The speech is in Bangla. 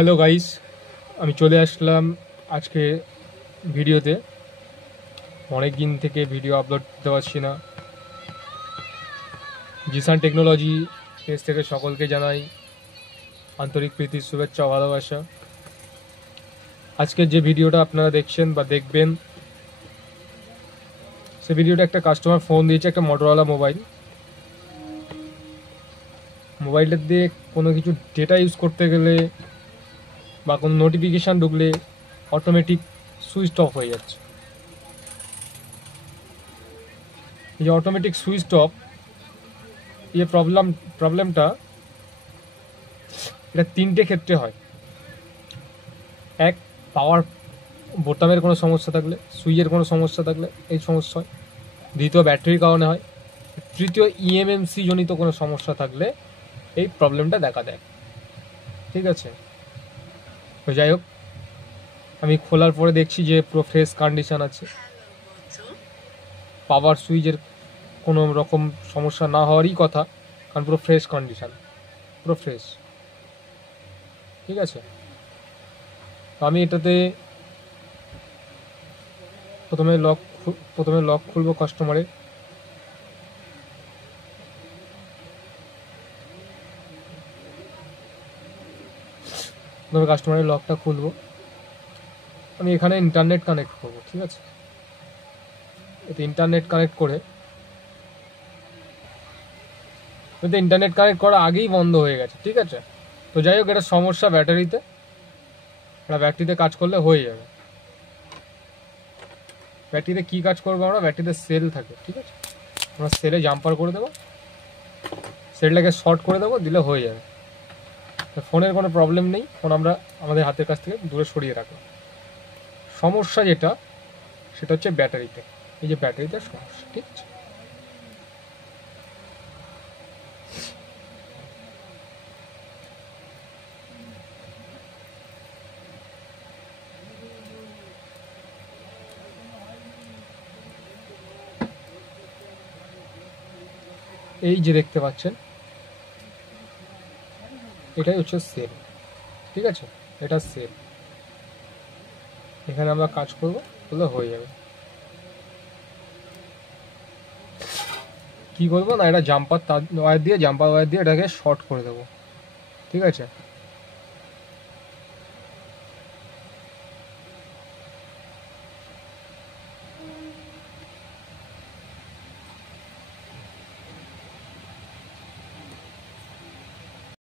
হ্যালো গাইস, আমি চলে আসলাম আজকে ভিডিওতে। অনেক দিন থেকে ভিডিও আপলোড করতে পারছি না। জিসান টেকনোলজি পেজ থেকে সকলকে জানাই আন্তরিক প্রীতির শুভেচ্ছা ও ভালোবাসা। আজকের যে ভিডিওটা আপনারা দেখছেন বা দেখবেন, সে ভিডিওটা একটা কাস্টমার ফোন দিয়েছে, একটা মোটরোলা মোবাইলটা দিয়ে কোনো কিছু ডেটা ইউজ করতে গেলে বা কোনো নোটিফিকেশান ঢুকলে অটোমেটিক সুইচ অফ হয়ে যাচ্ছে। এই যে অটোমেটিক সুইচ অফ, এই প্রবলেমটা এটা তিনটে ক্ষেত্রে হয়। এক, পাওয়ার বোতামের কোনো সমস্যা থাকলে, সুইচের কোনো সমস্যা থাকলে এই সমস্যা হয়। দ্বিতীয়, ব্যাটারির কারণে হয়। তৃতীয়, ইএমএমসি জনিত কোনো সমস্যা থাকলে এই প্রবলেমটা দেখা দেয়। ঠিক আছে, তো যাই হোক, আমি খোলার পরে দেখছি যে পুরো ফ্রেশ কন্ডিশন আছে। পাওয়ার সুইচের কোনো রকম সমস্যা না হওয়ারই কথা, কারণ পুরো ফ্রেশ কন্ডিশন, পুরো ফ্রেশ। ঠিক আছে, তো আমি এটাতে প্রথমে লক খুলবো কাস্টমারের। কাস্টমারের লকটা খুলবো। আমি এখানে ইন্টারনেট কানেক্ট করবো। ঠিক আছে, এতে ইন্টারনেট কানেক্ট করে, ইন্টারনেট কানেক্ট করা আগেই বন্ধ হয়ে গেছে। ঠিক আছে, তো যাই হোক, এটা সমস্যা ব্যাটারিতে। এটা ব্যাটারিতে কাজ করলে হয়ে যাবে। ব্যাটারিতে কী কাজ করবো আমরা? ব্যাটারিতে সেল থাকে। ঠিক আছে, আমরা সেলে জাম্পার করে দেবো, সেলটাকে শর্ট করে দেবো, দিলে হয়ে যাবে। ফোনের কোনো প্রবলেম নেই, ফোন আমরা আমাদের হাতের কাছ থেকে দূরে সরিয়ে রাখলাম। সমস্যা যেটা, সেটা হচ্ছে ব্যাটারিতে। এই যে ব্যাটারিতে সমস্যা। ঠিক আছে, এই যে দেখতে পাচ্ছেন, এটাই হচ্ছে সেল। ঠিক আছে, এটা সেল। এখানে আমরা কাজ করবো, তাহলে হয়ে যাবে। কি করবো না, এটা জাম্পার ওয়্যার দিয়ে এটাকে শর্ট করে দেবো। ঠিক আছে,